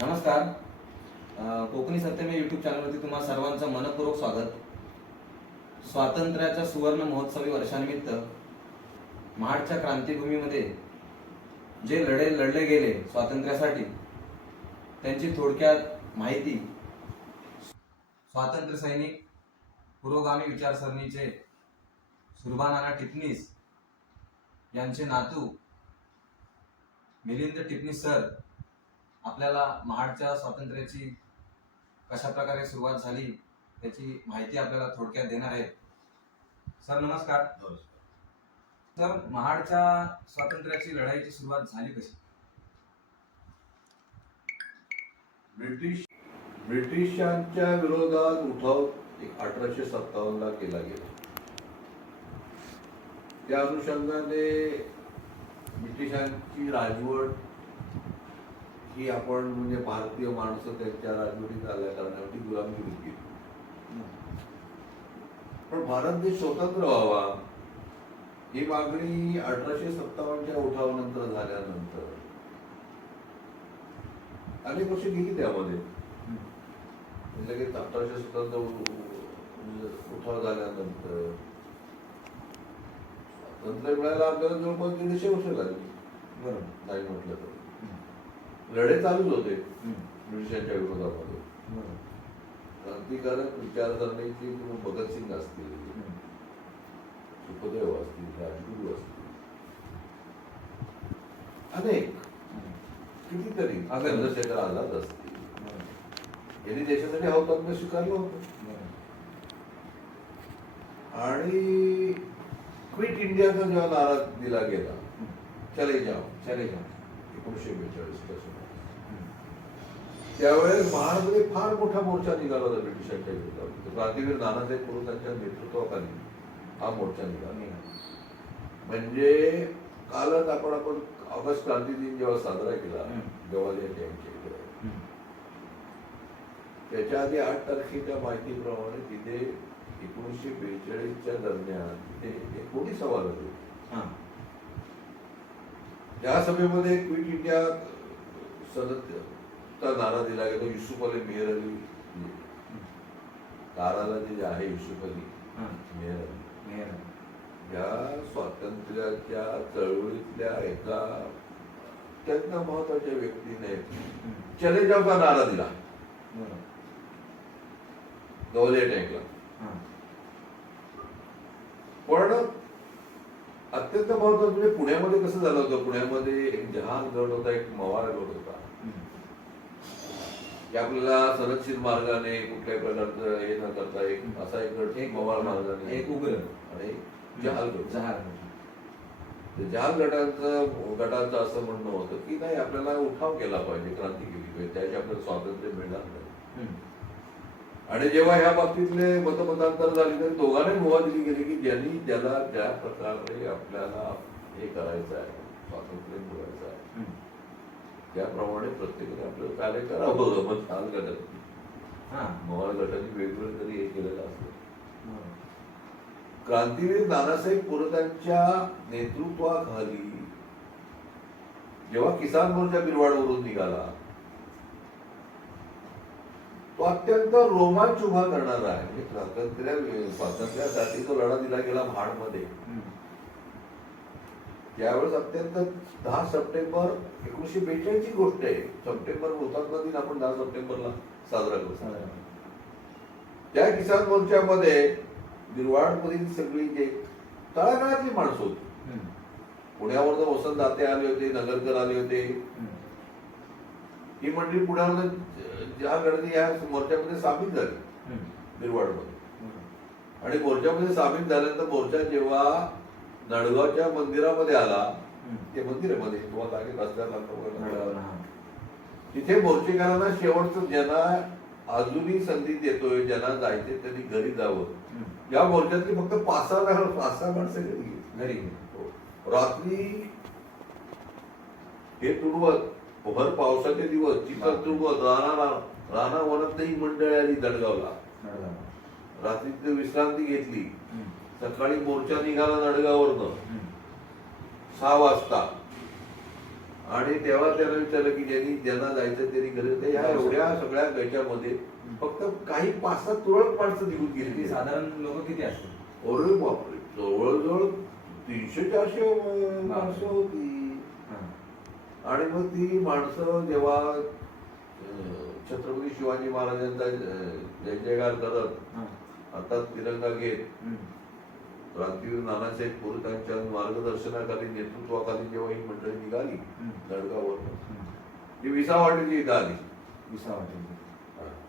नमस्कार. कोकणी सत्यमे यूट्यूब चॅनलवरती तुम्हा सर्वांचं मनपूर्वक स्वागत. स्वातंत्र्याच्या सुवर्ण महोत्सवी वर्षानिमित्त महाडच्या क्रांतीभूमीमध्ये जे लढे लढले गेले स्वातंत्र्यासाठी त्यांची थोडक्यात माहिती स्वातंत्र्य सैनिक पुरोगामी विचारसरणीचे सुरभानाना टिपणीस यांचे नातू मिलिंद टिपणीस सर आपल्याला महाडच्या स्वातंत्र्याची कशा प्रकारे सुरुवात झाली त्याची माहिती आपल्याला थोडक्यात देणार आहेत. सर नमस्कार. सर, महाडच्या स्वातंत्र्याची लढाईची सुरुवात झाली कशी? ब्रिटिशांच्या विरोधात उठाव 1857 ला केला गेला. त्या अनुषंगाने ब्रिटिशांची राजवट ही आपण म्हणजे भारतीय माणसं त्यांच्या राजवटीत आल्या कारणासाठी गुलामी केली. पण भारत देश स्वतंत्र व्हावा ही मागणी 1857च्या उठावानंतर झाल्यानंतर अनेक वर्ष गेली. त्यामध्ये लगेच 1857 उठाव झाल्यानंतर स्वातंत्र्य मिळायला आपल्याला जवळपास 150 वर्ष लागली. बरं नाही म्हटलं तर लढे चालूच होते ब्रिटिशांच्या विरोधामध्ये. क्रांतिकारक विचारसरणीची भगतसिंग असतील, सुखदेव असतील, राजगुरू असतील, अनेक कितीतरी चंद्रशेखर आझाद असतील, यांनी देशासाठी हौतात्म्य स्वीकारलं होतं. आणि क्विट इंडियाचा जेव्हा नारा दिला गेला, चले जाओ 1942 पासून, त्यावेळेस महाडमध्ये फार मोठा मोर्चा निघाला होता ब्रिटिशांच्या विरोधात. क्रांतीवीर नानासाहेब पुरोहितांच्या नेतृत्वाखाली हा मोर्चा निघाला. म्हणजे कालच आपण ऑगस्ट क्रांती दिन जेव्हा साजरा केला जवाहरलाल यांच्या इथे, त्याच्या आधी 8 तारखेच्या माहितीप्रमाणे तिथे 1942च्या दरम्यान तिथे 19 सभा झाली. या सभेमध्ये क्विट इंडिया सनदचा नारा दिला गेला. युसुफ अली मेहर अली ताराला जे आहे, युसुफ अली मेहर अली या स्वातंत्र्याच्या चळवळीतल्या एका अत्यंत महत्वाच्या व्यक्तीने चले जावचा नारा दिला गवले टँकला. पण अत्यंत महत्वाचं म्हणजे पुण्यामध्ये कसं झालं होतं, पुण्यामध्ये एक जहान गड होता, एक मवाळ गड होता की आपल्याला सरदशीर मार्गाने कुठल्याही प्रकारचं हे न करता एक असा एक गड, एक मवाळ मार्गाने, एक उग्र आणि जहाल गड. जहाल गटाचं असं म्हणणं होतं की नाही, आपल्याला उठाव केला पाहिजे, क्रांती केली पाहिजे, त्याचे आपल्याला स्वातंत्र्य मिळणार नाही. आणि जेव्हा ह्या बाबतीतले मतमतांतर झाली तर दोघांनाही मुभा दिली गेली की ज्याला ज्या प्रकारे आपल्याला हे करायचं आहे, स्वातंत्र्य मिळवायचं आहे, त्याप्रमाणे प्रत्येकाने आपलं कार्य करावं. मग जहाल गटाने, मवाळ गटाने वेगवेगळं तरी हे केलेलं असतं. क्रांतीवीर नानासाहेब पुरोहितांच्या नेतृत्वाखाली जेव्हा किसान मोर्चा बिरवाडवरून निघाला, तो अत्यंत रोमांच उभा करणारा आहे. स्वातंत्र्यासाठी जो लढा दिला गेला महाडमध्ये, त्यावेळेस अत्यंत 10 सप्टेंबर 1942 ची गोष्ट आहे. सप्टेंबर हुतात्मा दिन आपण 10 सप्टेंबरला साजरा करतो. त्या किसान मोर्चामध्ये बिरवाडमधील सगळी जे तळागाळातली माणसं होती, पुण्यावरून वसंत दाते आले होते, नगरकर आले होते, ही मंडळी पुण्यामध्ये ज्या गडनी या मोर्चामध्ये सामील झाली बिरवाडमध्ये. आणि मोर्चामध्ये सामील झाल्यानंतर मोर्चा जेव्हा नळगावच्या मंदिरामध्ये आला, ते मंदिर आहे मध्ये तुम्हाला रस्त्याला, तिथे मोर्चेकरांना शेवटचं ज्यांना अजूनही संधी देतोय, ज्यांना जायचे त्यांनी घरी जावं, या मोर्चातली फक्त 5-6 माणसं घरी. रात्री हे तुडवत, भर पावसाचे दिवस चिखल तुडवत, राणा वनातही मंडळी आली दडगावला. रात्री विश्रांती घेतली. सकाळी मोर्चा निघाला नडगाववरनं 6 वाजता. आणि तेव्हा त्याला विचारलं की ज्यांना जायचं त्यांनी घरी होते. ह्या एवढ्या सगळ्या गैच्यामध्ये फक्त काही 5-6 तुरळक माणसं निघून किती गेली. साधारण लोक किती असतील? अरे बापरे, जवळजवळ 300-400 माणसं होती. आणि मग ती माणसं जेव्हा छत्रपती शिवाजी महाराजांचा जय जयकार करत आता तिरंगा घेत क्रांतीवीर नानासाहेब पुरुषांच्या मार्गदर्शनाखाली नेतृत्वाखाली जेव्हा ही मंडळी निघाली जळगाववर, ती विसावाटीची इथं आली.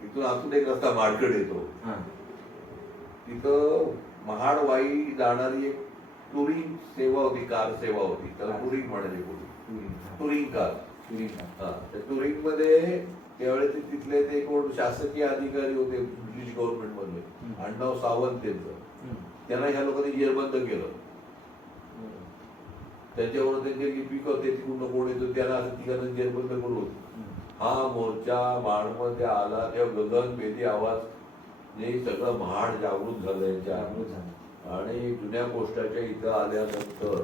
तिथून आतून एक रस्ता माडकड येतो. तिथं महाडवाई जाणारी एक टुरिंग सेवा होती, कार सेवा होती. त्याला टुरिंग म्हणायचे कोणी, टुरिंग कार. त्या टुरिंग मध्ये त्यावेळेस तिथले ते कोण शासकीय अधिकारी होते ब्रिटिश गव्हर्नमेंट मधले, अण्णाव सावंत त्यांचं. त्यांना ह्या लोकांनी जेरबंद केलं. त्याच्यावर त्यांचे लिपिक होते तिकडून कोण येतो त्यांना असं तिघांना जेरबंद करून हा मोर्चा महाडमध्ये आला तेव्हा गगन भेदी आवाज सगळं महाड जागृत झालं यांच्या. आणि जुन्या पोस्टाच्या इथं आल्यानंतर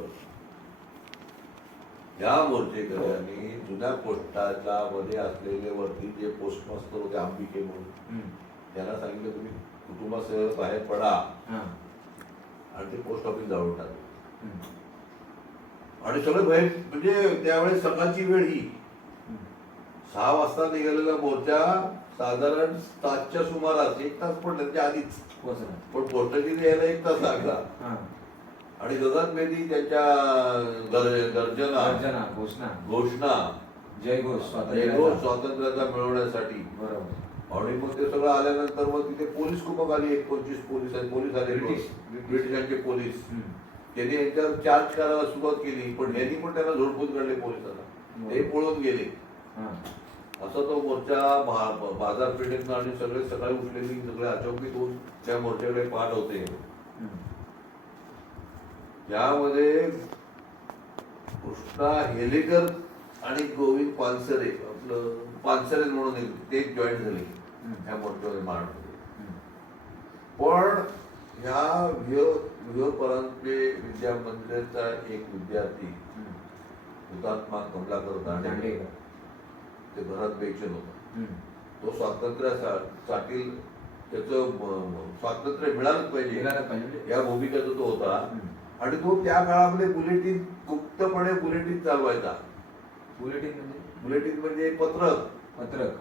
या मोर्चेकऱ्यांनी जुन्या पोस्टाच्या मध्ये असलेले वरती जे पोस्टमास्टर होते अंबिके म्हणून, त्यांना सांगितलं तुम्ही कुटुंबासह बाहेर पडा आणि ते पोस्ट ऑफिस जाळून टाकलं. आणि सगळं बाहेर म्हणजे त्यावेळेस सकाळची वेळ ही 6 वाजता निघालेला मोर्चा साधारण 7च्या सुमारास 1 तास पण त्यांच्या आधीच पण पोस्टाची यायला 1 तास लागला. आणि गगन बेदी त्यांच्या गर्जना घोषणा जय घोष स्वातंत्र्याचा मिळवण्यासाठी. बरोबर. आणि मग ते सगळं आल्यानंतर मग तिथे पोलीस कुमक आली. 25 पोलीस आले, ब्रिटिशांचे पोलीस. त्यांनी यांच्यावर चार्ज करायला सुरुवात केली, पण यांनी पण त्यांना झोडपून काढले पोलिसांना. ते पळून गेले. असा तो मोर्चा बाजारपेठेतनं आणि सगळे सकाळी उठलेली सगळे अचंबित होऊन त्या मोर्चाकडे पाहत होते. यामध्ये कृष्णा हेलेकर आणि गोविंद पानसरे, आपलं पानसरे म्हणून ते जॉईन झाले या मोर्चामध्ये महाडमध्ये. पण ह्या विहपरांचे विद्या मंदिराचा एक विद्यार्थी हुतात्मा कमलाकर दांडे, ते घरात बेचैन होता. तो स्वातंत्र्यासाठी त्याचं स्वातंत्र्य मिळालंच पाहिजे या भूमिकेचा तो होता. आणि तो त्या काळामध्ये बुलेटिन गुप्तपणे बुलेटिन चालवायचा. बुलेटिन म्हणजे एक पत्रक.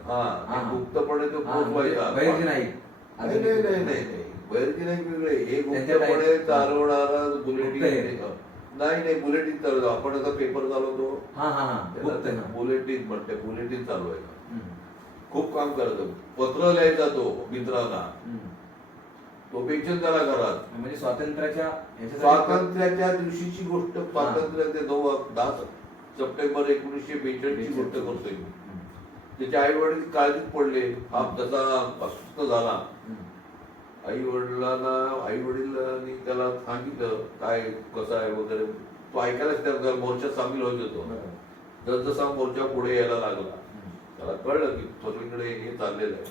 हा, गुप्तपणे तो पोहोचवायचा. नाही बहिर्जी नाही वेगळे, हे गुप्तपणे चालवणारा बुलेटिन. नाही बुलेटिन चालवतो आपण. आता पेपर चालवतो बुलेटिन म्हणते, बुलेटिन चालवायचा. खूप काम करायचं. पत्र लिहायचा तो मित्रांना. तो पेन्शन करा घरात. म्हणजे स्वातंत्र्याच्या दिवशीची गोष्ट, स्वातंत्र्याचे 10 सप्टेंबर 1942 ची गोष्ट करतोय. त्याच्या आई वडील काळजीत पडले. हा तसा अस्वस्थ झाला. आई वडिलांनी त्याला सांगितलं काय कसं आहे वगैरे. तो ऐकायलाच त्या मोर्चात सामील होत होतो. जसजसा मोर्चा पुढे यायला लागला त्याला कळलं की सगळीकडे हे चाललेलं आहे.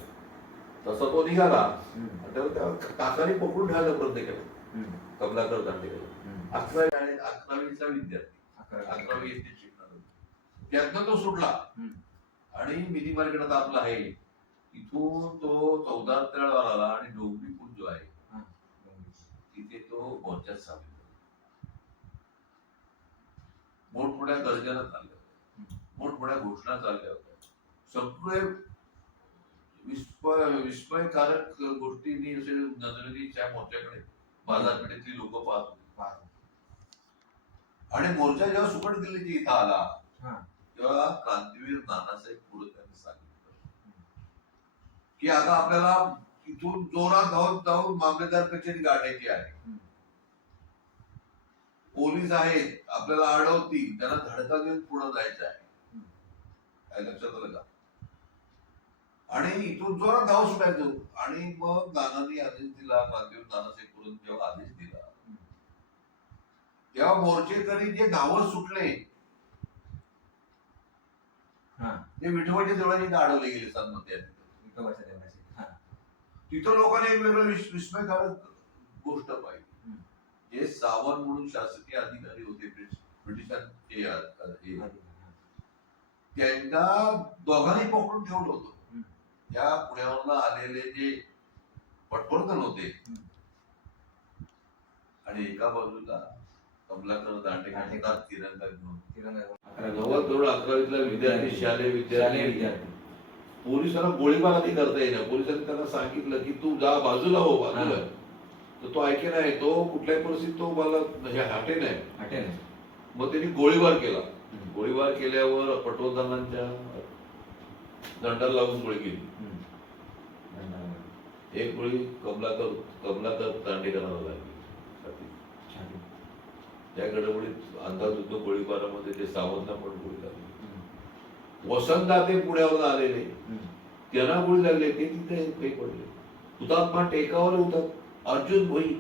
तसा तो निघाला. त्या काकाने पकडून ठेवायचा प्रयत्न केला कमलाकर दांडेकर. 11वीचा विद्यार्थी, 11वी इथे शिकणार. त्यातनं तो सुटला आणि मिनी मार्केटात आपला आहे. इथून तो 14 तळावर आला आणि डोंगरी पूल जो आहे तिथे तो मोर्चात सामील झाला. मोठमोठ्या गर्जना चालल्या होत्या, मोठमोठ्या घोषणा चालल्या होत्या. सगळे विस्मयकारक गोष्टींनी असे नजरेने त्या मोर्चाकडे बाजारपेठेतली लोक पाहत होती. आणि मोर्चा जेव्हा सुकट दिल्लीची इथं आला तेव्हा क्रांतीवीर नानासाहेब पुरंदरे सांगितलं की आता आपल्याला इथून जोरात धावत जाऊन मामलेदार कचेरी गाठायची आहे. पोलीस आहेत, आपल्याला अडवतील, त्यांना धडका देऊन पुढे जायचं आहे. काय लक्षात आलं का? आणि इथून जोरात धाव सुटायचो. आणि मग नानांनी आदेश दिला, क्रांतीवीर नानासाहेब पुरंदरे जेव्हा आदेश दिला तेव्हा मोर्चेकरी जे धावत सुटले ते विठोबाच्या देवळाने अडवले गेले सातमध्ये. तिथं लोकांनी एक वेगळं विस्मयकारक गोष्ट पाहिली. जे सावंत म्हणून शासकीय अधिकारी होते ब्रिटिशांचे, त्यांना दोघांनी पकडून ठेवलं होतं. हम्म. या पुण्यावरनं आलेले जे पटवर्धन होते आणि एका बाजूला कमलाकर दांडेकर तिरंगा घेऊन तिरंगा 11वीतला विद्यार्थी शालेय विद्यार्थी पोलिसांना गोळीबार आधी करता येईना. पोलिसांनी त्यांना सांगितलं की तू जा बाजूला हो बाजूला. तर तो ऐके नाही, तो कुठल्याही परिस्थितीत तो मला हटे नाही. मग त्यांनी गोळीबार केला. गोळीबार केल्यावर पटवर्धनांच्या दंडाला लागून गोळी गेली. एक गोळी कमलाकर दांडेकरांना लागली. त्या गडबडीत अंदाज गोळीबारामध्ये ते सावंतला पण गोळी लागली. वसंतदाते पुण्यावरून आलेले त्यांना गोळी लागली, ते तिथे काही पडले. हुतात्मा टेकावर होतात अर्जुन भोई,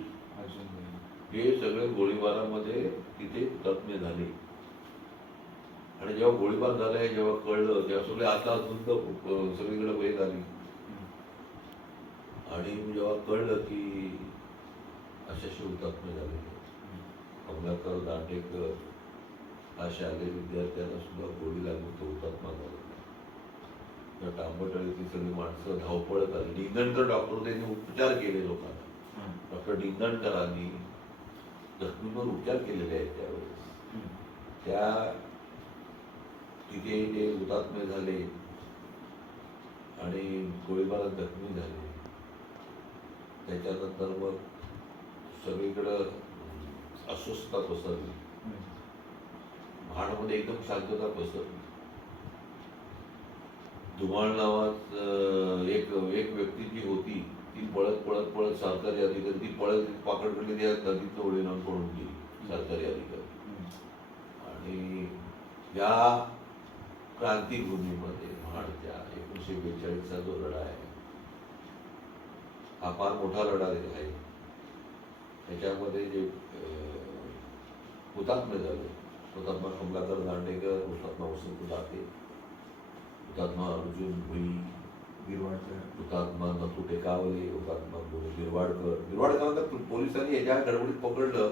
हे सगळे गोळीबारामध्ये तिथे हुतात्मे झाले. आणि जेव्हा गोळीबार झालाय, जेव्हा कळलं, तेव्हा सगळे आता धुंद सगळीकडे वेग आली. आणि जेव्हा कळलं की अशाशी हुतात्मे झाले, कमलाकर दांडेकर हा शालेय विद्यार्थ्यांना सुद्धा गोळी लागून तो हुतात्मा झाला. त्या टांबटळीतली सगळी माणसं धावपळत आली. डिंगणकर डॉक्टर त्यांनी उपचार केले लोकांना. डॉक्टर डिंगणकरांनी जखमींवर उपचार केलेले आहेत त्यावेळेस. त्या तिथे ते हुतात्मे झाले आणि गोळीबारात जखमी झाले. त्याच्यानंतर मग सगळीकडं अस्वस्थता पसरली. महाडमध्ये एकदम शांतता पसरली. धुमाळ नावात एक व्यक्ती जी होती, ती पळत पळत पळत सरकारी अधिकारी, ती पळत पाकडकडे त्या नदीत ओढे लावून पळून गेली सरकारी अधिकारी. आणि या क्रांतीभूमीमध्ये महाडच्या 1942चा जो लढा आहे, हा फार मोठा लढा आहे. त्याच्यामध्ये जे हुतात्मे झाले, हुतात्मा कमलाकर दांडेकर, हुतात्मा वसंतदाते, हुतात्मा अर्जुन भुई, हुतात्मा नथू टेकावले, हुतात्मा गिरवाडकरांना पोलिसांनी याच्या गडबडीत पकडलं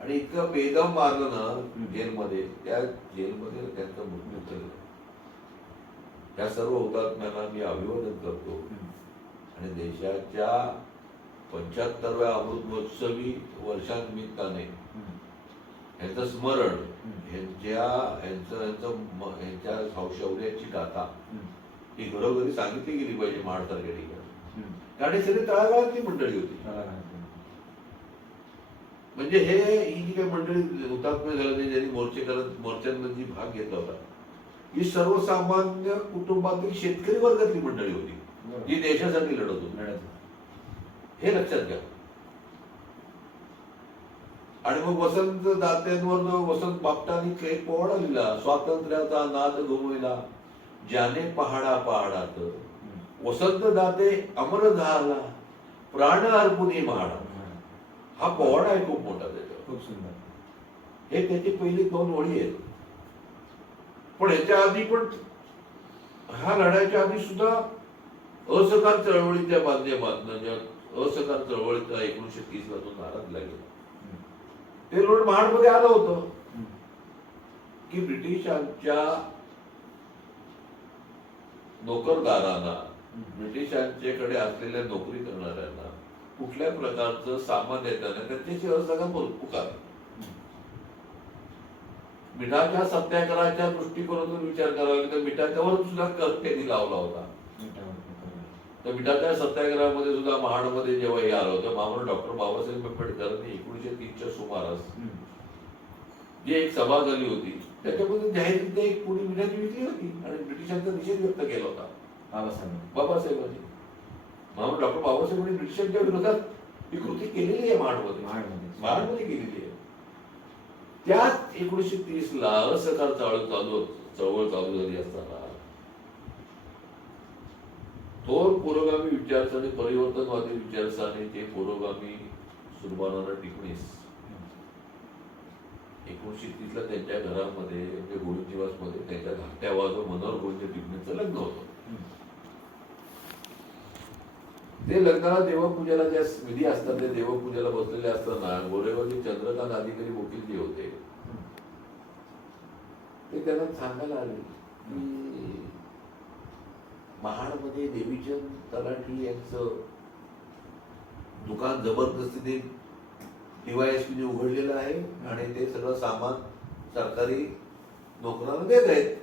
आणि इतकं बेदम मारलं ना जेलमध्ये, त्या जेलमध्ये त्यांचा मृत्यू झाला. त्या सर्व हुतात्म्यांना मी अभिवादन करतो. आणि देशाच्या 75व्या अमृत महोत्सवी वर्षानिमित्ताने यांचं स्मरण, यांच्या शौर्याची गाथा ही घरोघरी सांगितली गेली पाहिजे महाडसारख्या ठिकाणी. कारण ही सगळी तळागाळातली मंडळी होती. म्हणजे ही जी काही मंडळी हुतात्मे झाले, ज्यांनी मोर्चांमध्ये भाग घेतला होता, ही सर्वसामान्य कुटुंबातील शेतकरी वर्गातली मंडळी होती, जी देशासाठी लढत होती. हे लक्षात घ्या. आणि मग वसंत दात्यांवर वसंत बापटांनी एक पोवाडा लिहिला, स्वातंत्र्याचा नाद घुमविला ज्याने पहाडा पहाडात, वसंत दाते अमर झाला प्राण अर्पुनी महाडा. हा पोवाडा आहे खूप मोठा, त्याच्यावर खूप सुंदर. हे त्याची पहिली 2 ओळी आहेत. पण ह्याच्या आधी पण, ह्या लढ्याच्या आधी सुद्धा असहकार चळवळीच्या माध्यमातून, असहकार चळवळीचा 1930 ला तो नारा दिला गेला. ते लोट महाडमध्ये आलं होतं की ब्रिटिशांच्या नोकरदारांना, ब्रिटिशांच्याकडे असलेल्या नोकरी करणाऱ्यांना कुठल्या प्रकारचं सामान देताना त्यांच्याशी असहकार पुकार. मिठाच्या सत्याग्रहाच्या दृष्टिकोनातून विचार करावा लागेल तर मिठाच्यावर सुद्धा कर त्यांनी लावला होता. तर मिठाच्या सत्याग्रहामध्ये सुद्धा महाडमध्ये जेव्हा हे आलं होतं, महामंडळ डॉक्टर बाबासाहेब आंबेडकरांनी 1930च्या सुमारास जी एक सभा झाली होती, त्याच्यामध्ये जाहीररित्या एक पुडी मिठाची विकली होती आणि ब्रिटिशांचा निषेध व्यक्त केला होता बाबासाहेबांनी. महामंडळ डॉक्टर बाबासाहेबांनी ब्रिटिशांच्या विरोधात ही कृती केलेली आहे महाडमध्ये केलेली आहे. त्याच 1930 ला असहकार चळवळ चालू झाली असताना थोर पुरोगामी विचारसरणी, परिवर्तनवादी विचारसरणीचे पुरोगामी सुरबानाना टिपणीस 1930 ला त्यांच्या घरामध्ये, गोविंदनिवासमध्ये त्यांच्या धाकट्या आवाजावर मनोहर गोविंद टिपणीचं लग्न होतं. ते लग्नाला देवपूजेला ज्या विधी असतात, ते देवपूजेला बसलेले असताना गोरेगावचे चंद्रकांत अधिकारी वकील जे होते, ते त्यांना सांगायला आले की महाडमध्ये देवीचंद तलाठी यांचं दुकान जबरदस्तीने DYSP उघडलेलं आहे आणि ते सगळं सामान सरकारी नोकरांना देत आहेत.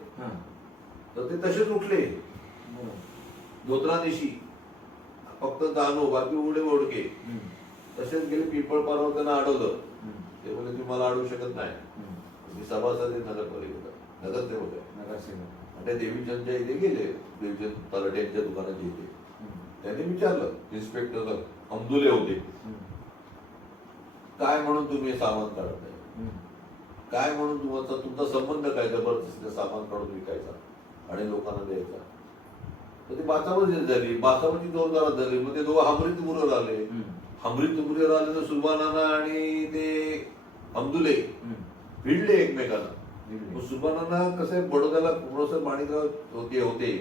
तर ते तसेच उठले धोत्रानिशी, फक्त जाणू बाकी उडे ओढके. तसेच गेले पिंपळपारावर त्यांना अडवलं. ते बोलले तुम्ही मला अडवू शकत नाही, मी सभासद आहे नगरपालिकेचा, नगरसेवक आहे. आणि ते देवीचंदच्या इथे गेले, देवीचंद तलाठी यांच्या दुकानाच्या इथे. त्यांनी विचारलं, इन्स्पेक्टर अमदुले होते, काय म्हणून तुम्ही हे सामान काढताय, काय म्हणून तुमचा संबंध काय जबरदस्तीने सामान काढून विकायचा आणि लोकांना द्यायचा. तर ती बाचाबाची झाली, बाचाबाची जोरदारात झाली. मग ते दोघं हमरी तुमरीवर आले. हमरी तुमरीवर आले तर सुभानाना आणि ते अमदुले भिडले एकमेकांना. सुभानाना कसं बडोद्याला प्रोफेसर माणिकराव होते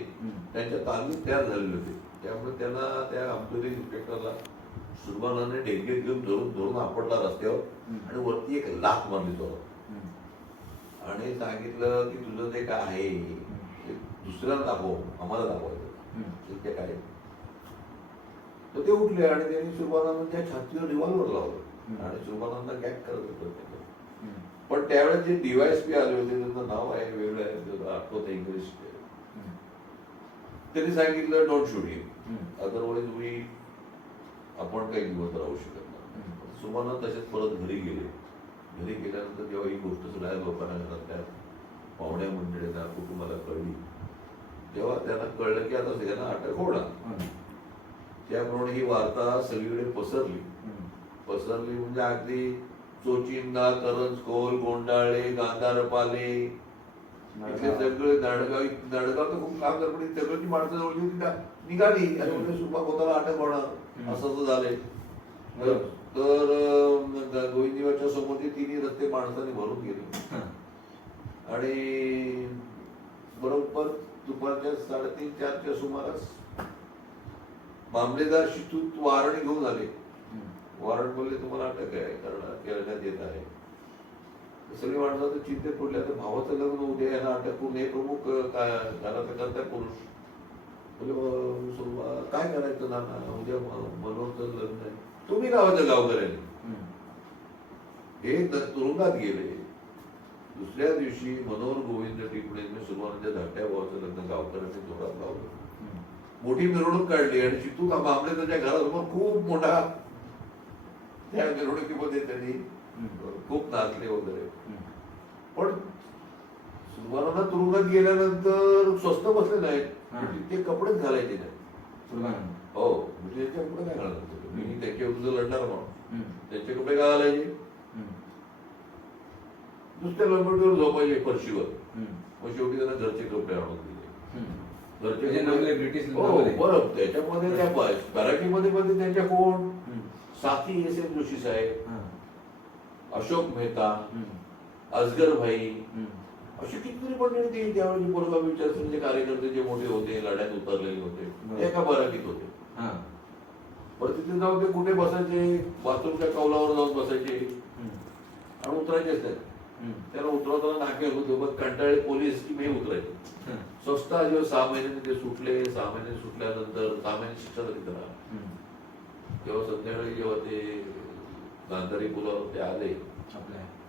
त्यांच्या तालमीत तयार झालेले होते. त्यामुळे त्यांना त्या अमदुले इन्स्पेक्टरला सुभानाने डेंगेत घेऊन धरून आपटला रस्त्यावर आणि वरती एक लाथ मारली जोरात आणि सांगितलं की तुझं जे काय आहे ते दुसऱ्याला दाखव, आम्हाला दाखवायचं ते काय. तर ते उठले आणि त्यांनी सुभानांच्या छातीवर रिव्हॉल्वर लावलं आणि सुभानांना गॅग करत होतं. पण त्यावेळेस जे DYSP आले होते त्यांचं नाव आहे वेगळं आहे, आठवत इंग्लिश. त्यांनी सांगितलं डोंट शूट हिम, अदरवाईज आपण काही दिवस राहू शकत नाही. सुभाना तसेच परत घरी गेले. घरी गेल्यानंतर जेव्हा ही गोष्ट सगळ्या लोकांना घरातल्या पाहुण्या मंडळींना कुटुंबाला कळली, तेव्हा त्यांना कळलं की आता सगळ्यांना अटक होणार. त्याप्रमाणे ही वार्ता सगळीकडे पसरली म्हणजे अगदी चोचिंदा, करंजकोल, गोंडाळे, गांधारपाले इथले सगळे नडगाव तर खूप काम करत, पण सगळ्यांची माणसं जवळची होती निघाली आणि म्हणजे सुपा पोताला अटक होणार असं झालंय. तर गोविंदीवाच्या समोरचे तिन्ही रस्ते माणसाने भरून गेले आणि बरोबर दुपारच्या 3:30-4च्या सुमारास मामलेदार शितूत वारंट घेऊन आले. वारंट बोलले तुम्हाला अटक आहे करण्यात येत आहे. सगळी माणसं तर चिंतेत पडल्या, तर भावाचं लग्न उद्या यांना अटक करून हे प्रमुख घराचं करताय पुरुष. बोले काय करायचं नाना, उद्या मनोहरचं लग्न आहे, तुम्ही गावाचं गावकऱ्यांनी हे तुरुंगात गेले. दुसऱ्या दिवशी मनोहर गोविंद टिपणेंनी सुभानाच्या धाकट्या भावाचं लग्न गावकऱ्यांनी जोरात लावलं. मोठी मिरवणूक काढली आणि चित्तू मामलेदाराच्या घरासमोर खूप मोठा, त्या मिरवणुकीमध्ये त्यांनी खूप नाचले वगैरे. पण सुभानाला तुरुंगात गेल्यानंतर स्वस्त बसले नाहीत, ते कपडेच घालायचे नाही. हो, म्हणजे त्यांचे कपडे काय घालायचे, मी त्यांच्या विरुद्ध लढणार म्हणून त्यांचे कपडे काय घालायचे, नुसत्या लंगोटीवर झोपायचे फरशीवर. मग शेवटी त्यांना घरचे कपडे आणून दिले. ब्रिटिश बरं, त्याच्यामध्ये त्या मराठीमध्ये मध्ये त्यांच्या कोण साथी S.M. जोशी साहेब, अशोक मेहता, असगर भाई, अशी कितीतरी मंडळी ती त्यावेळी पोरगा विचारसरणीचे कार्यकर्ते जे मोठे होते, लढ्यात उतरलेले होते, ते एका बराकीत होते. पण तिथे जाऊन ते कुठे बसायचे, बाथरूमच्या कौलावर जाऊन बसायचे आणि उतरायचे असतात. त्याला उतरवताना नाके होते, पण कंटाळे पोलीस की मी उतरायचे. स्वस्त जेव्हा 6 महिन्यांनी ते सुटले, 6 महिने सुटल्यानंतर 6 महिने शिक्षा झाली त्याला. तेव्हा संध्याकाळी जेव्हा ते गांधारी पुलावर ते आले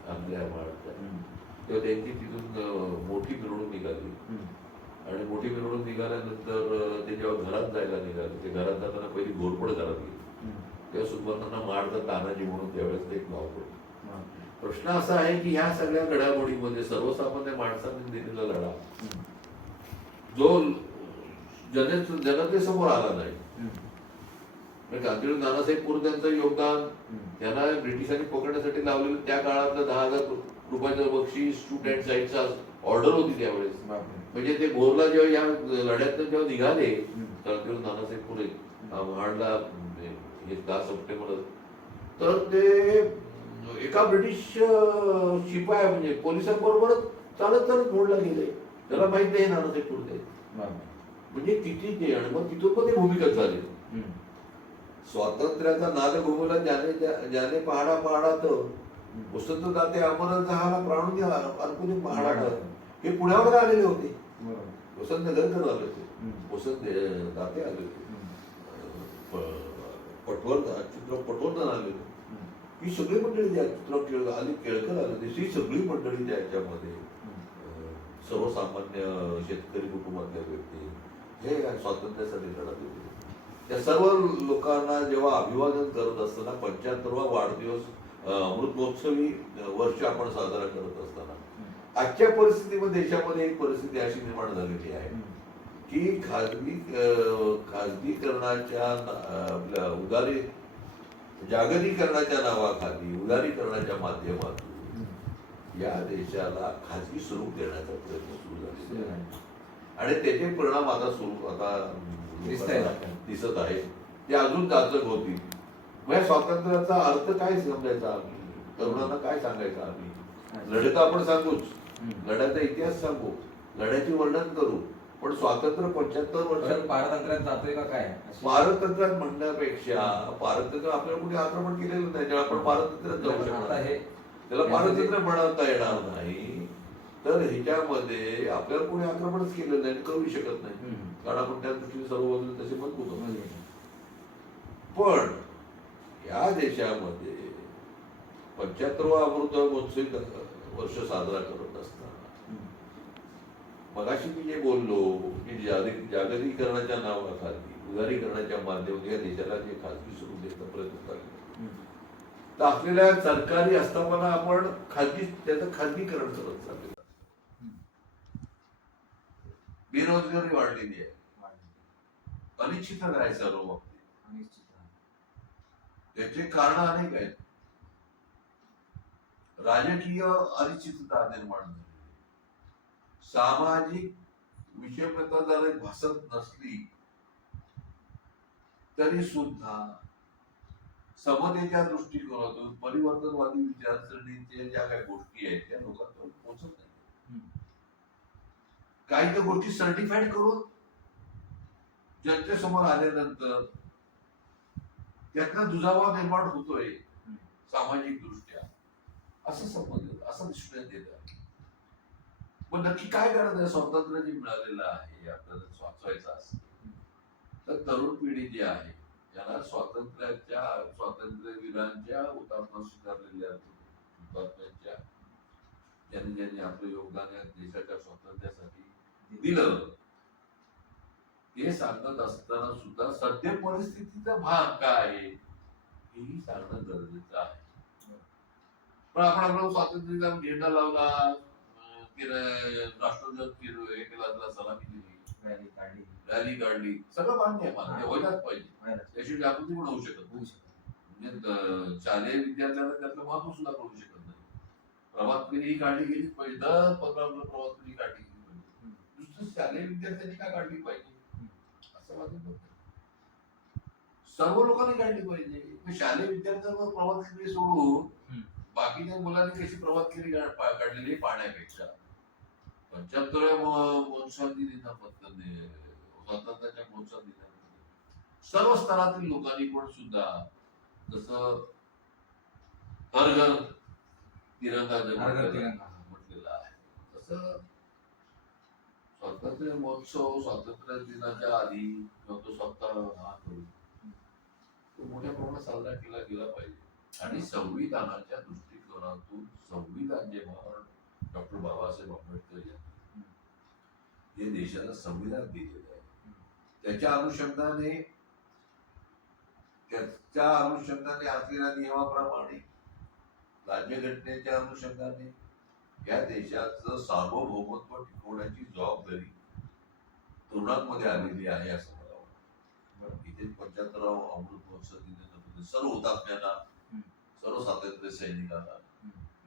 आपल्या महाडच्या, तेव्हा त्यांची तिथून मोठी मिरवणूक निघाली. आणि मोठी मिरवणूक निघाल्यानंतर ते जेव्हा घरात जायला निघाले, ते घरात जाताना पहिली घोरपड घरात गेली. तेव्हा सुभानांना महाडचा तानाजी म्हणून त्यावेळेस एक नाव पडलं. प्रश्न असा आहे की ह्या सगळ्या घडामोडीमध्ये सर्वसामान्य माणसांनी दिलेला लढा जो जनतेसमोर आला नाही. गांधीजी नानासाहेब पुरे यांचं योगदान, त्यांना ब्रिटिशांनी पकडण्यासाठी लावलेलं त्या काळातलं 10,000 रुपयाचं बक्षीस, स्टुडंट साईडचा ऑर्डर होती त्यावेळेस. म्हणजे ते भोरला जेव्हा या लढ्यात जेव्हा निघाले गांधीजी नानासाहेब पुरे महाडला 10 सप्टेंबर, तर ते एका ब्रिटिश शिपाया म्हणजे पोलिसांबरोबरच चालत मोडला गेले. त्याला माहित नाही नानासाहेब पुरे म्हणजे किती ते. आणि मग तिथून पण ते भूमिका झाली. स्वातंत्र्याचा नाद घुमवला ज्याने पहाडा पहाडात, वसंत दाते अमर झाला प्राणून अर्पुनी पहाडात, हे पुण्यावर आलेले होते. बरोबर. वसंत नगरकर आले होते, हम्म. वसंत दाते आले होते, हम्म. पटवर्धन पटवर्धन आले होते. हम्म. ही सगळी मंडळी ज्या चित्रपट आली, केळकर आले होते, ही सगळी मंडळी ज्याच्यामध्ये सर्वसामान्य शेतकरी कुटुंबातल्या व्यक्ती हे स्वातंत्र्यासाठी लढत होते. त्या सर्व लोकांना जेव्हा अभिवादन करत असताना 75वा वाढदिवस अमृत महोत्सवी वर्ष आपण साजरा करत असताना आजच्या परिस्थितीमध्ये देशामध्ये एक परिस्थिती अशी निर्माण झालेली आहे की खाजगीकरणाच्या आपल्या जागतिकीकरणाच्या नावाखाली उदारीकरणाच्या माध्यमातून या देशाला खाजगी स्वरूप देण्याचा प्रयत्न सुरू झालेला आहे आणि त्याचे परिणाम आता दिसत आहे. ते अजून जाचक होतील. मग या स्वातंत्र्याचा अर्थ काय समजायचा आम्ही, तरुणांना काय सांगायचं आम्ही? लढत आपण सांगूच, लढ्याचा इतिहास सांगू, लढ्याचे वर्णन करू, पण स्वातंत्र्य 75 वर्ष पारतंत्र्यात जातोय का काय? पारतंत्र्यात म्हणण्यापेक्षा पारतंत्र्य आपल्याला कुठे आक्रमण केलेलं नाही, जेव्हा आपण पारतंत्र्यात जाऊ शकतो त्याला पारतंत्र्य म्हणता येणार नाही. तर ह्याच्यामध्ये आपल्याला कोणी आक्रमणच केलेलं नाही, करू शकत नाही, कारण आपण त्या दृष्टीने सर्व बाजूने तसे मजबूत होतो. पण या देशामध्ये 75वा अमृत महोत्सवी वर्ष साजरा करत असताना मगाशी मी जे बोललो की जागतिकीकरणाच्या नावाखाली उदारीकरणाच्या माध्यमातून या देशाला जे खाजगी स्वरूप देण्याचा प्रयत्न चालला तर असलेल्या सरकारी आस्थापना आपण त्याचं खाजगीकरण करत चाललेलं. बेरोजगारी वाढलेली आहे, अनिश्चितता आहे सर्व बाबतीत. त्याचे कारण अनेक आहेत. राजकीय अनिश्चितता निर्माण झाली, सामाजिक विषमता जरी भासत नसली तरी सुद्धा समतेच्या दृष्टिकोनातून परिवर्तनवादी विचारसरणीच्या ज्या काही गोष्टी आहेत त्या लोकांपर्यंत पोहोचत नाही. काही तर गोष्टी सर्टिफाईड करून जनतेसमोर आल्यानंतर त्यातला दुजावा निर्माण होतोय सामाजिक दृष्ट्या, असं समजलं, असं दिसून येतं. पण नक्की काय करायचं आहे? स्वातंत्र्य जे मिळालेलं आहे आपल्याला वाचवायचं असेल तर तरुण पिढी जी आहे ज्याला स्वातंत्र्यवीरांच्या हुतात्मा स्वीकारलेल्या हुतात्म्यांच्या ज्यांनी आपलं योगदान या देशाच्या स्वातंत्र्यासाठी दिलं ते सांगत असताना सुद्धा सध्या परिस्थितीचा भाग काय आहे हेही सांगणं गरजेचं आहे. पण आपण आपला स्वातंत्र्याचा झेंडा लावला, राष्ट्रध्वज हे केला, त्याला सलामी दिली, रॅली काढली, सगळं मान्य व्हायलाच पाहिजे, त्याची जागृती पण होऊ शकत म्हणजे शालेय विद्यार्थ्यांना त्यातलं महत्व सुद्धा कळू शकत नाही. प्रभात फेरी ही काढली गेलीच पाहिजे, दर 15 प्रभात फेरी काढली गेली पाहिजे. नुसतं शालेय विद्यार्थ्यांनी का काढली पाहिजे असं माझं मत. सर्व लोकांनी काढली पाहिजे. शालेय विद्यार्थ्यांवर प्रभात फेरी सोडून बाकीच्या मुलांनी कशी प्रभात फेरी काढलेली पाहण्यापेक्षा 75व्या महोत्सव दिनाबद्दल स्वातंत्र्याच्या महोत्सव दिनाबद्दल सर्व स्तरातील लोकांनी पण सुद्धा जसं हर घर तिरंगा म्हटलेलं आहे तसं स्वातंत्र्य महोत्सव स्वातंत्र्य दिनाच्या आधी किंवा तो सप्ताह हा करून तो मोठ्या प्रमाणात साजरा केला गेला पाहिजे. आणि संविधानाच्या दृष्टिकोनातून संविधान जेव्हा डॉक्टर बाबासाहेब आंबेडकर यांनी हे देशाला संविधान दिलेलं आहे त्याच्या अनुषंगाने असलेल्या नियमाप्रमाणे राज्यघटनेच्या अनुषंगाने या देशाचं सार्वभौमत्व टिकवण्याची जबाबदारी तरुणांमध्ये आलेली आहे असं मला वाटतं. इथे 75वा अमृत महोत्सव दिनानिमित्त सर्व हुतात्म्यांना सर्व स्वातंत्र्य सैनिकांना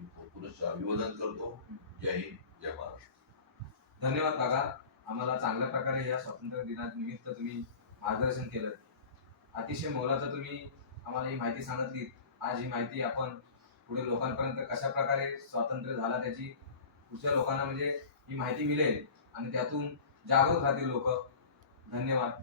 मी पुनश्च अभिवादन करतो. जय हिंद, जय महाराष्ट्र. धन्यवाद काका. आम्हाला चांगल्या प्रकारे या स्वातंत्र्य दिनानिमित्त तुम्ही मार्गदर्शन केलं. अतिशय मोलाचं तुम्ही आम्हाला ही माहिती सांगितली. आज ही माहिती आपण पुढे लोकांपर्यंत कशा प्रकारे स्वातंत्र्य झाला त्याची पुढच्या लोकांना म्हणजे ही माहिती मिळेल आणि त्यातून जागरूक राहतील लोक. धन्यवाद.